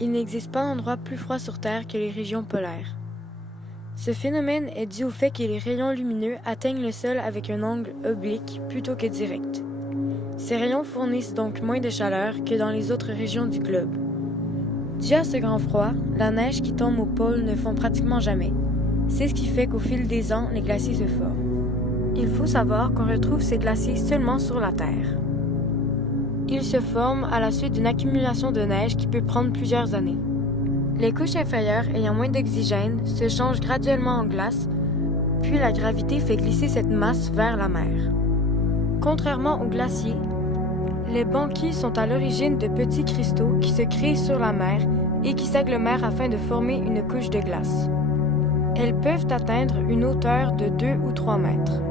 Il n'existe pas d'endroit plus froid sur Terre que les régions polaires. Ce phénomène est dû au fait que les rayons lumineux atteignent le sol avec un angle oblique plutôt que direct. Ces rayons fournissent donc moins de chaleur que dans les autres régions du globe. Dû à ce grand froid, la neige qui tombe au pôle ne fond pratiquement jamais. C'est ce qui fait qu'au fil des ans, les glaciers se forment. Il faut savoir qu'on retrouve ces glaciers seulement sur la Terre. Ils se forment à la suite d'une accumulation de neige qui peut prendre plusieurs années. Les couches inférieures ayant moins d'oxygène se changent graduellement en glace, puis la gravité fait glisser cette masse vers la mer. Contrairement aux glaciers, les banquis sont à l'origine de petits cristaux qui se créent sur la mer et qui s'agglomèrent afin de former une couche de glace. Elles peuvent atteindre une hauteur de 2 ou 3 mètres.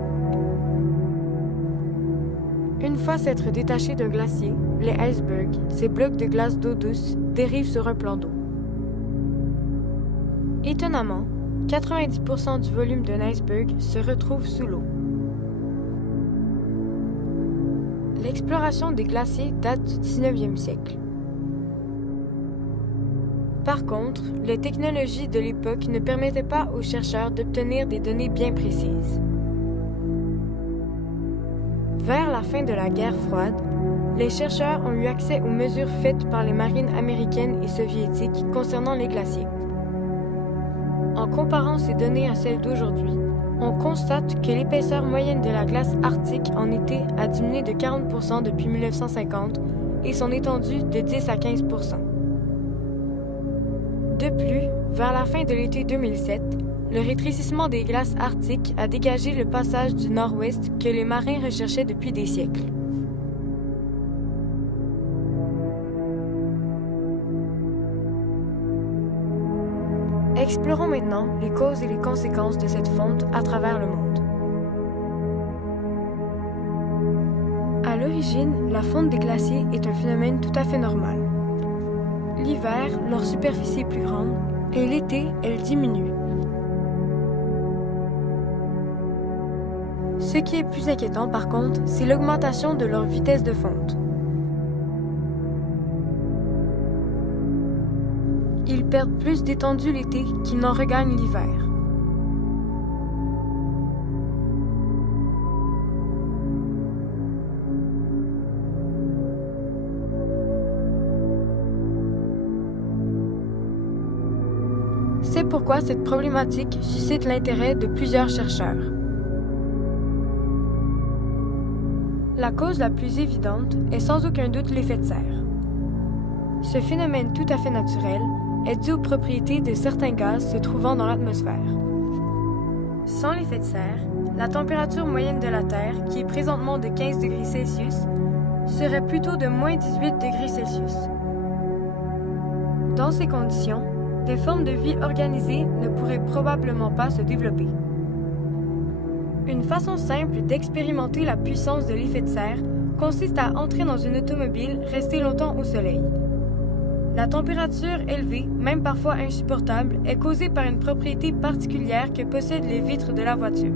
Une fois s'être détachés d'un glacier, les icebergs, ces blocs de glace d'eau douce, dérivent sur un plan d'eau. Étonnamment, 90% du volume d'un iceberg se retrouve sous l'eau. L'exploration des glaciers date du 19e siècle. Par contre, les technologies de l'époque ne permettaient pas aux chercheurs d'obtenir des données bien précises. Vers la fin de la guerre froide, les chercheurs ont eu accès aux mesures faites par les marines américaines et soviétiques concernant les glaciers. En comparant ces données à celles d'aujourd'hui, on constate que l'épaisseur moyenne de la glace arctique en été a diminué de 40% depuis 1950 et son étendue de 10 à 15%. De plus, vers la fin de l'été 2007, le rétrécissement des glaces arctiques a dégagé le passage du nord-ouest que les marins recherchaient depuis des siècles. Explorons maintenant les causes et les conséquences de cette fonte à travers le monde. À l'origine, la fonte des glaciers est un phénomène tout à fait normal. L'hiver, leur superficie est plus grande, et l'été, elle diminue. Ce qui est plus inquiétant, par contre, c'est l'augmentation de leur vitesse de fonte. Ils perdent plus d'étendue l'été qu'ils n'en regagnent l'hiver. C'est pourquoi cette problématique suscite l'intérêt de plusieurs chercheurs. La cause la plus évidente est sans aucun doute l'effet de serre. Ce phénomène tout à fait naturel est dû aux propriétés de certains gaz se trouvant dans l'atmosphère. Sans l'effet de serre, la température moyenne de la Terre, qui est présentement de 15 degrés Celsius, serait plutôt de moins 18 degrés Celsius. Dans ces conditions, des formes de vie organisées ne pourraient probablement pas se développer. Une façon simple d'expérimenter la puissance de l'effet de serre consiste à entrer dans une automobile restée longtemps au soleil. La température élevée, même parfois insupportable, est causée par une propriété particulière que possèdent les vitres de la voiture.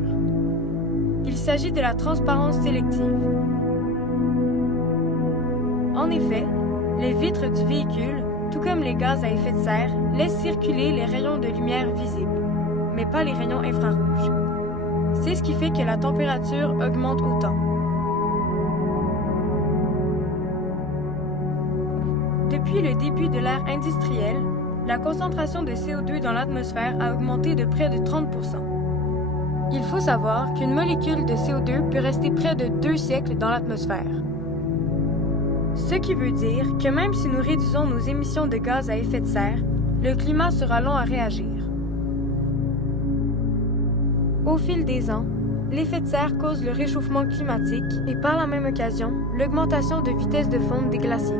Il s'agit de la transparence sélective. En effet, les vitres du véhicule, tout comme les gaz à effet de serre, laissent circuler les rayons de lumière visibles, mais pas les rayons infrarouges. C'est ce qui fait que la température augmente autant. Depuis le début de l'ère industrielle, la concentration de CO2 dans l'atmosphère a augmenté de près de 30%. Il faut savoir qu'une molécule de CO2 peut rester près de 2 siècles dans l'atmosphère. Ce qui veut dire que même si nous réduisons nos émissions de gaz à effet de serre, le climat sera long à réagir. Au fil des ans, l'effet de serre cause le réchauffement climatique et par la même occasion, l'augmentation de vitesse de fonte des glaciers.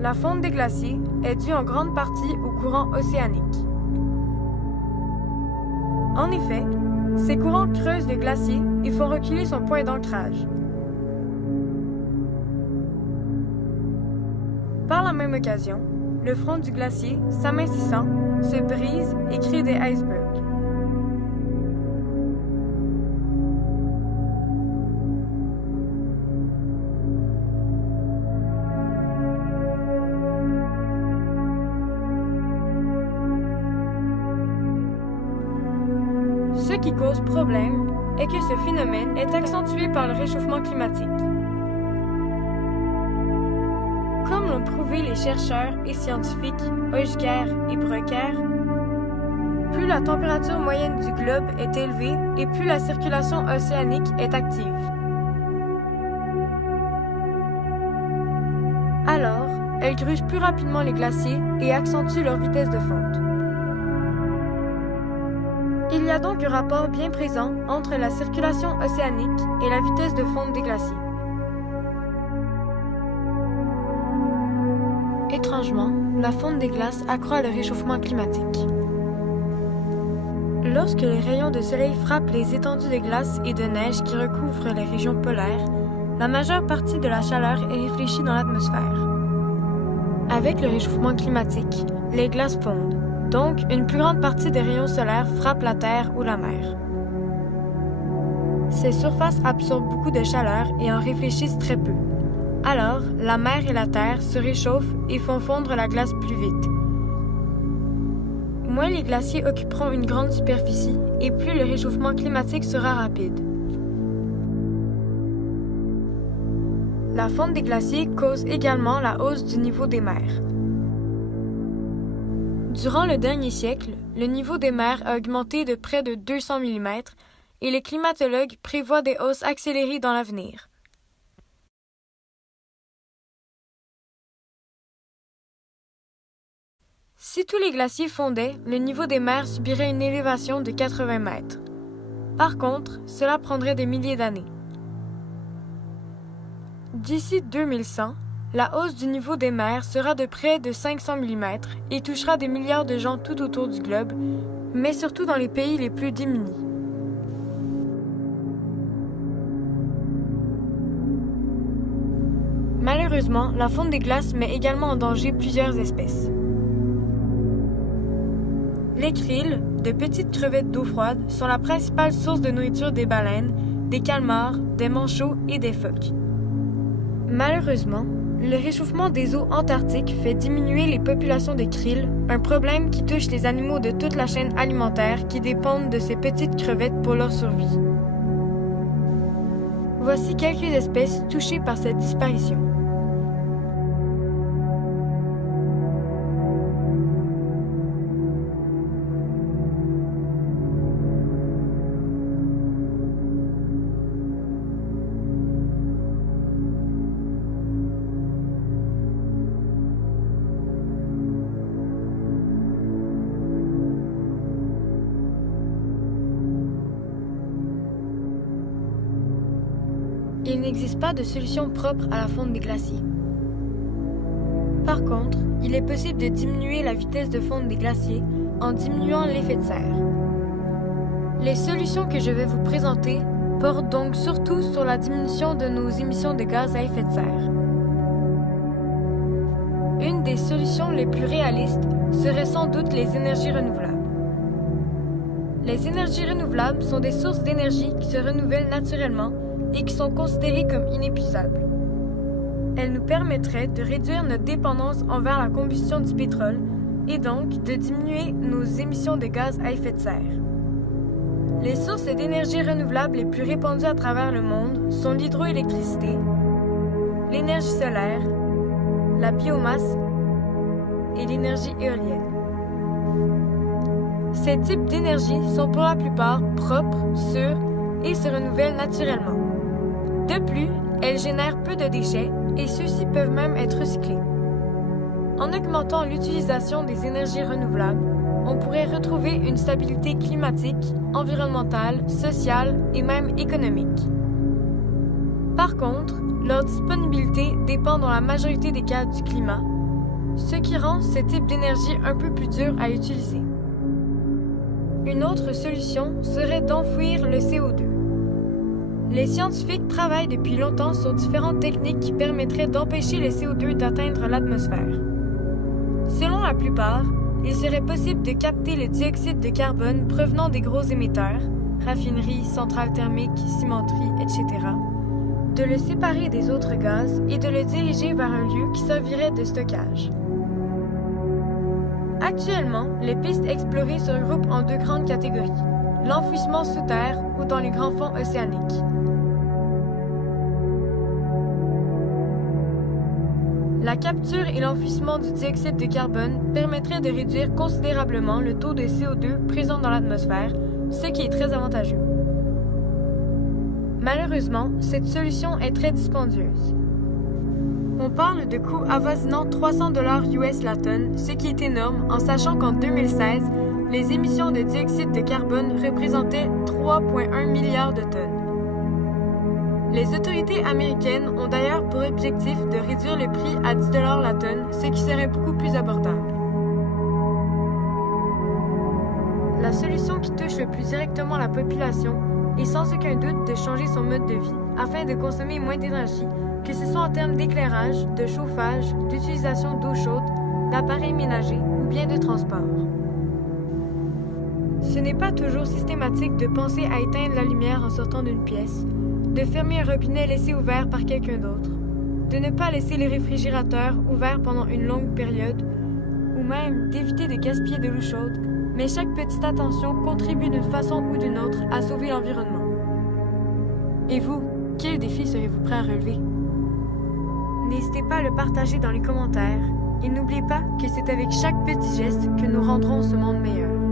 La fonte des glaciers est due en grande partie au courant océanique. En effet, ces courants creusent le glacier et font reculer son point d'ancrage. Par la même occasion, le front du glacier, s'amincissant, se brise et crée des icebergs. Ce qui cause problème est que ce phénomène est accentué par le réchauffement climatique. Comme l'ont prouvé les chercheurs et scientifiques Oeschger et Brucker, plus la température moyenne du globe est élevée et plus la circulation océanique est active. Alors, elle gruge plus rapidement les glaciers et accentue leur vitesse de fonte. Il y a donc un rapport bien présent entre la circulation océanique et la vitesse de fonte des glaciers. Étrangement, la fonte des glaces accroît le réchauffement climatique. Lorsque les rayons de soleil frappent les étendues de glace et de neige qui recouvrent les régions polaires, la majeure partie de la chaleur est réfléchie dans l'atmosphère. Avec le réchauffement climatique, les glaces fondent, donc une plus grande partie des rayons solaires frappent la terre ou la mer. Ces surfaces absorbent beaucoup de chaleur et en réfléchissent très peu. Alors, la mer et la terre se réchauffent et font fondre la glace plus vite. Moins les glaciers occuperont une grande superficie et plus le réchauffement climatique sera rapide. La fonte des glaciers cause également la hausse du niveau des mers. Durant le dernier siècle, le niveau des mers a augmenté de près de 200 mm et les climatologues prévoient des hausses accélérées dans l'avenir. Si tous les glaciers fondaient, le niveau des mers subirait une élévation de 80 mètres. Par contre, cela prendrait des milliers d'années. D'ici 2100, la hausse du niveau des mers sera de près de 500 mm et touchera des milliards de gens tout autour du globe, mais surtout dans les pays les plus démunis. Malheureusement, la fonte des glaces met également en danger plusieurs espèces. Les krills, de petites crevettes d'eau froide, sont la principale source de nourriture des baleines, des calmars, des manchots et des phoques. Malheureusement, le réchauffement des eaux antarctiques fait diminuer les populations de krills, un problème qui touche les animaux de toute la chaîne alimentaire qui dépendent de ces petites crevettes pour leur survie. Voici quelques espèces touchées par cette disparition. Il n'existe pas de solution propre à la fonte des glaciers. Par contre, il est possible de diminuer la vitesse de fonte des glaciers en diminuant l'effet de serre. Les solutions que je vais vous présenter portent donc surtout sur la diminution de nos émissions de gaz à effet de serre. Une des solutions les plus réalistes serait sans doute les énergies renouvelables. Les énergies renouvelables sont des sources d'énergie qui se renouvellent naturellement et qui sont considérées comme inépuisables. Elles nous permettraient de réduire notre dépendance envers la combustion du pétrole et donc de diminuer nos émissions de gaz à effet de serre. Les sources d'énergie renouvelable les plus répandues à travers le monde sont l'hydroélectricité, l'énergie solaire, la biomasse et l'énergie éolienne. Ces types d'énergie sont pour la plupart propres, sûrs et se renouvellent naturellement. De plus, elles génèrent peu de déchets et ceux-ci peuvent même être recyclés. En augmentant l'utilisation des énergies renouvelables, on pourrait retrouver une stabilité climatique, environnementale, sociale et même économique. Par contre, leur disponibilité dépend dans la majorité des cas du climat, ce qui rend ce type d'énergie un peu plus dur à utiliser. Une autre solution serait d'enfouir le CO2. Les scientifiques travaillent depuis longtemps sur différentes techniques qui permettraient d'empêcher le CO2 d'atteindre l'atmosphère. Selon la plupart, il serait possible de capter le dioxyde de carbone provenant des gros émetteurs, raffineries, centrales thermiques, cimenteries, etc., de le séparer des autres gaz et de le diriger vers un lieu qui servirait de stockage. Actuellement, les pistes explorées se regroupent en deux grandes catégories, l'enfouissement sous terre ou dans les grands fonds océaniques. La capture et l'enfouissement du dioxyde de carbone permettraient de réduire considérablement le taux de CO2 présent dans l'atmosphère, ce qui est très avantageux. Malheureusement, cette solution est très dispendieuse. On parle de coûts avoisinant 300 $ US la tonne, ce qui est énorme en sachant qu'en 2016, les émissions de dioxyde de carbone représentaient 3,1 milliards de tonnes. Les autorités américaines ont d'ailleurs pour objectif de réduire le prix à 10 $ la tonne, ce qui serait beaucoup plus abordable. La solution qui touche le plus directement la population est sans aucun doute de changer son mode de vie afin de consommer moins d'énergie, que ce soit en termes d'éclairage, de chauffage, d'utilisation d'eau chaude, d'appareils ménagers ou bien de transport. Ce n'est pas toujours systématique de penser à éteindre la lumière en sortant d'une pièce, de fermer un robinet laissé ouvert par quelqu'un d'autre, de ne pas laisser le réfrigérateur ouvert pendant une longue période, ou même d'éviter de gaspiller de l'eau chaude, mais chaque petite attention contribue d'une façon ou d'une autre à sauver l'environnement. Et vous, quel défi serez-vous prêt à relever? N'hésitez pas à le partager dans les commentaires et n'oubliez pas que c'est avec chaque petit geste que nous rendrons ce monde meilleur.